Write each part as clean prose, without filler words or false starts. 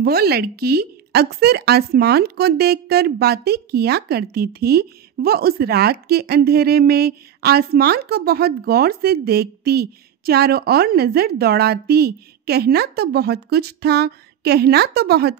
वो लड़की अक्सर आसमान को देखकर बातें किया करती थी। वो उस रात के अंधेरे में आसमान को बहुत गौर से देखती, चारों ओर नज़र दौड़ाती। कहना तो बहुत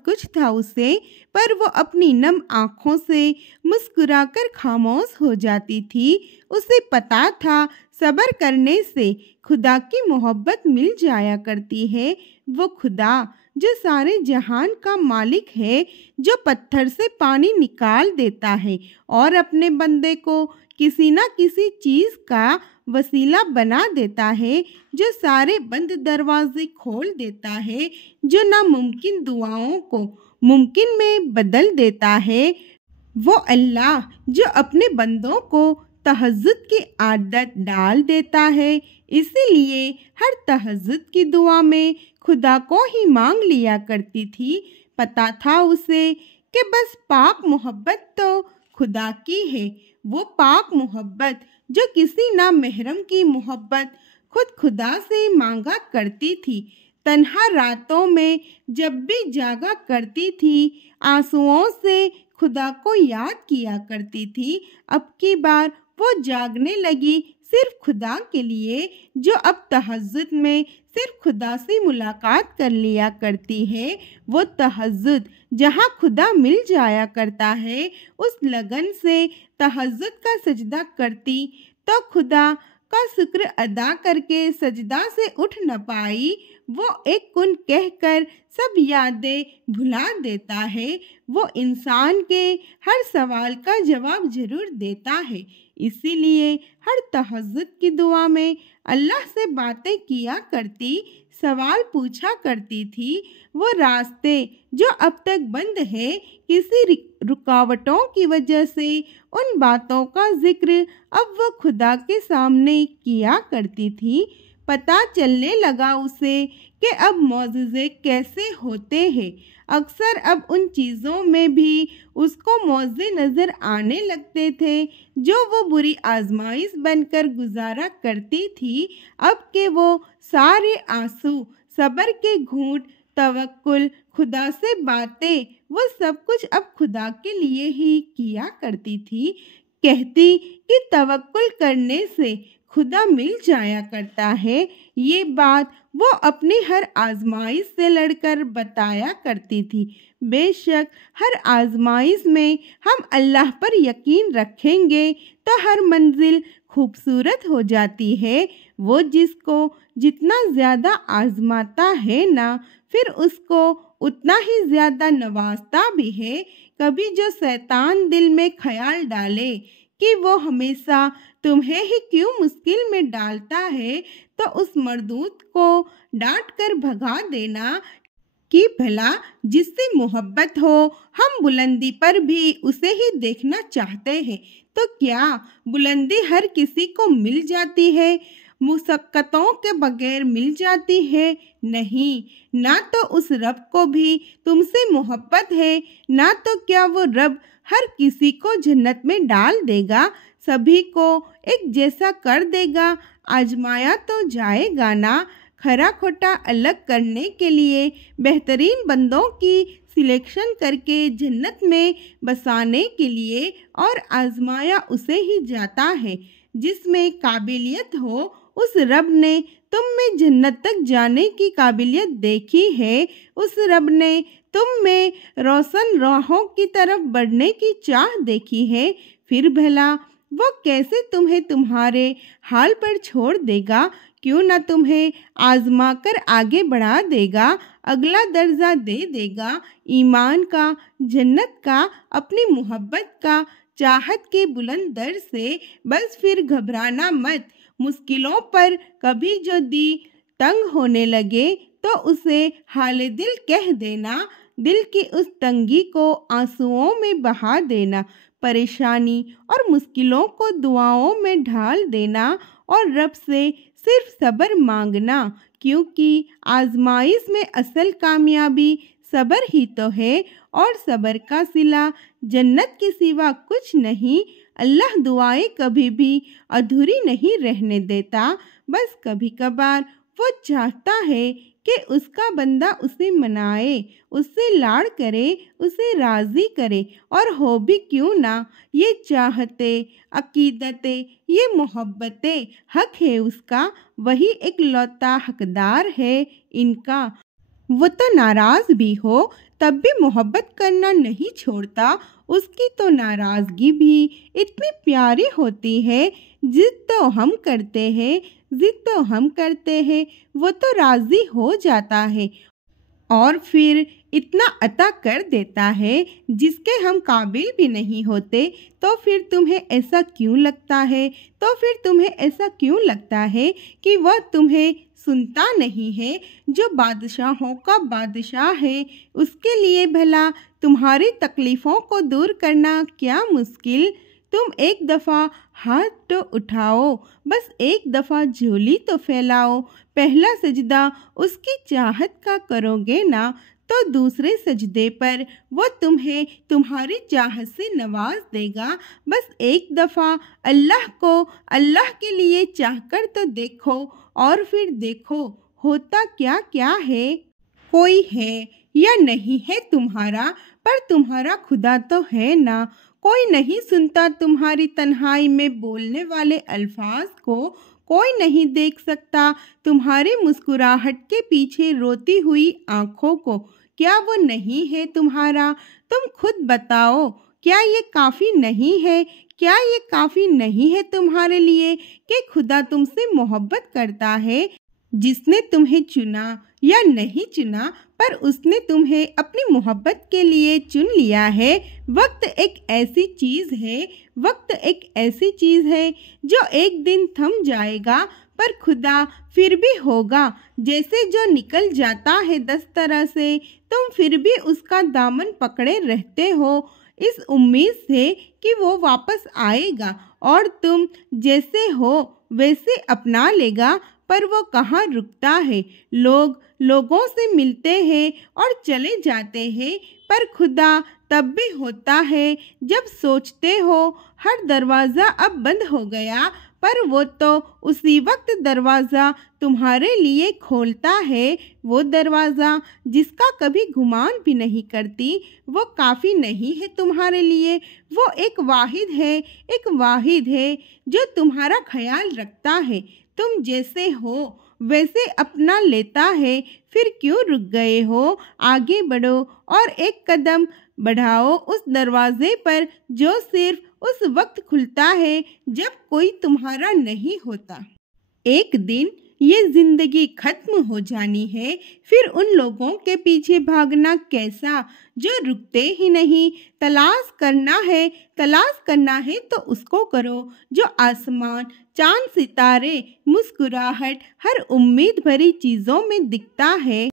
कुछ था उसे, पर वो अपनी नम आँखों से मुस्कुराकर खामोश हो जाती थी। उसे पता था सब्र करने से खुदा की मोहब्बत मिल जाया करती है। वो खुदा जो सारे जहान का मालिक है, जो पत्थर से पानी निकाल देता है और अपने बंदे को किसी न किसी चीज़ का वसीला बना देता है, जो सारे बंद दरवाजे खोल देता है, जो नामुमकिन दुआओं को मुमकिन में बदल देता है। वो अल्लाह जो अपने बंदों को तहज्जुद की आदत डाल देता है। इसीलिए हर तहज्जुद की दुआ में खुदा को ही मांग लिया करती थी। पता था उसे कि बस पाक मोहब्बत तो खुदा की है, वो पाक मोहब्बत जो किसी ना महरम की मोहब्बत खुद खुदा से मांगा करती थी। तन्हा रातों में जब भी जागा करती थी, आंसुओं से खुदा को याद किया करती थी। अब की बार वो जागने लगी सिर्फ खुदा के लिए, जो अब तहज्जुद में सिर्फ खुदा से मुलाकात कर लिया करती है। वो तहज्जुद जहाँ खुदा मिल जाया करता है, उस लगन से तहज्जुद का सजदा करती तो खुदा का शुक्र अदा करके सजदा से उठ न पाई। वो एक कुन कहकर सब यादें भुला देता है। वो इंसान के हर सवाल का जवाब जरूर देता है। इसीलिए हर तहज्जुद की दुआ में अल्लाह से बातें किया करती, सवाल पूछा करती थी। वो रास्ते जो अब तक बंद है किसी रुकावटों की वजह से, उन बातों का जिक्र अब वो खुदा के सामने किया करती थी। पता चलने लगा उसे कि अब मौजज़े कैसे होते हैं। अक्सर अब उन चीज़ों में भी उसको मौजे नज़र आने लगते थे जो वो बुरी आजमाइश बनकर गुजारा करती थी। अब के वो सारे आंसू, सब्र के घूंट, तवक्कुल, खुदा से बातें, वो सब कुछ अब खुदा के लिए ही किया करती थी। कहती कि तवक्कुल करने से खुदा मिल जाया करता है। ये बात वो अपनी हर आजमाइश से लड़कर बताया करती थी। बेशक हर आजमाइश में हम अल्लाह पर यकीन रखेंगे तो हर मंजिल खूबसूरत हो जाती है। वो जिसको जितना ज़्यादा आजमाता है ना, फिर उसको उतना ही ज़्यादा नवाजता भी है। कभी जो शैतान दिल में ख्याल डाले कि वो हमेशा तुम्हें ही क्यों मुश्किल में डालता है, तो उस मरदूत को डांट कर भगा देना कि भला जिससे मोहब्बत हो, हम बुलंदी पर भी उसे ही देखना चाहते हैं। तो क्या बुलंदी हर किसी को मिल जाती है? मुशक्कतों के बगैर मिल जाती है? नहीं। ना तो उस रब को भी तुमसे मोहब्बत है, ना तो क्या वो रब हर किसी को जन्नत में डाल देगा, सभी को एक जैसा कर देगा। आजमाया तो जाएगा ना। खरा खोटा अलग करने के लिए बेहतरीन बंदों की सिलेक्शन करके जन्नत में बसाने के लिए और आजमाया उसे ही जाता है जिसमें काबिलियत हो। उस रब ने तुम में जन्नत तक जाने की काबिलियत देखी है। उस रब ने तुम में रोशन राहों की तरफ बढ़ने की चाह देखी है। फिर भला वो कैसे तुम्हें तुम्हारे हाल पर छोड़ देगा? क्यों ना तुम्हें आजमा कर आगे बढ़ा देगा, अगला दर्जा दे देगा, ईमान का, जन्नत का, अपनी मोहब्बत का, चाहत के बुलंद दर से। बस फिर घबराना मत। मुश्किलों पर कभी जो दी तंग होने लगे तो उसे हाले दिल कह देना। दिल की उस तंगी को आंसुओं में बहा देना, परेशानी और मुश्किलों को दुआओं में ढाल देना और रब से सिर्फ सब्र मांगना, क्योंकि आजमाइश में असल कामयाबी सब्र ही तो है और सब्र का सिला जन्नत के सिवा कुछ नहीं। अल्लाह दुआएं कभी भी अधूरी नहीं रहने देता। बस कभी कभार वो चाहता है कि उसका बंदा उसे मनाए, उससे लाड़ करे, उसे राज़ी करे, और हो भी क्यों ना, ये चाहते, अकीदतें, ये मोहब्बतें हक है उसका, वही इकलौता हकदार है इनका। वो तो नाराज़ भी हो तब भी मोहब्बत करना नहीं छोड़ता, उसकी तो नाराज़गी भी इतनी प्यारी होती है। जिद तो हम करते हैं, जिद तो हम करते हैं, वो तो राज़ी हो जाता है और फिर इतना अता कर देता है जिसके हम काबिल भी नहीं होते। तो फिर तुम्हें ऐसा क्यों लगता है, तो फिर तुम्हें ऐसा क्यों लगता है कि वह तुम्हें सुनता नहीं है? जो बादशाहों का बादशाह है, उसके लिए भला तुम्हारी तकलीफ़ों को दूर करना क्या मुश्किल? तुम एक दफ़ा हाथ तो उठाओ, बस एक दफ़ा झोली तो फैलाओ। पहला सजदा उसकी चाहत का करोगे ना, तो दूसरे सजदे पर वो तुम्हें तुम्हारी चाहत से नवाज देगा। बस एक दफ़ा अल्लाह को अल्लाह के लिए चाहकर तो देखो, और फिर देखो होता क्या क्या है। कोई है या नहीं है तुम्हारा, पर तुम्हारा खुदा तो है ना। कोई नहीं सुनता तुम्हारी तन्हाई में बोलने वाले अल्फाज को, कोई नहीं देख सकता तुम्हारी मुस्कुराहट के पीछे रोती हुई आँखों को। क्या वो नहीं है तुम्हारा? तुम खुद बताओ, क्या ये काफ़ी नहीं है? क्या ये काफ़ी नहीं है तुम्हारे लिए कि खुदा तुमसे मोहब्बत करता है? जिसने तुम्हें चुना या नहीं चुना, पर उसने तुम्हें अपनी मोहब्बत के लिए चुन लिया है। वक्त एक ऐसी चीज़ है, वक्त एक ऐसी चीज़ है जो एक दिन थम जाएगा, पर खुदा फिर भी होगा। जैसे जो निकल जाता है 10 तरह से, तुम फिर भी उसका दामन पकड़े रहते हो, इस उम्मीद से कि वो वापस आएगा और तुम जैसे हो वैसे अपना लेगा। पर वो कहाँ रुकता है। लोग लोगों से मिलते हैं और चले जाते हैं, पर खुदा तब भी होता है जब सोचते हो हर दरवाज़ा अब बंद हो गया, पर वो तो उसी वक्त दरवाज़ा तुम्हारे लिए खोलता है। वो दरवाज़ा जिसका कभी गुमान भी नहीं करती, वो काफ़ी नहीं है तुम्हारे लिए। वो एक वाहिद है, एक वाहिद है जो तुम्हारा ख्याल रखता है। तुम जैसे हो वैसे अपना लेता है। फिर क्यों रुक गए हो? आगे बढ़ो और एक कदम बढ़ाओ उस दरवाजे पर जो सिर्फ उस वक्त खुलता है जब कोई तुम्हारा नहीं होता। एक दिन ये जिंदगी खत्म हो जानी है, फिर उन लोगों के पीछे भागना कैसा जो रुकते ही नहीं। तलाश करना है तो उसको करो जो आसमान, चांद, सितारे, मुस्कुराहट, हर उम्मीद भरी चीज़ों में दिखता है।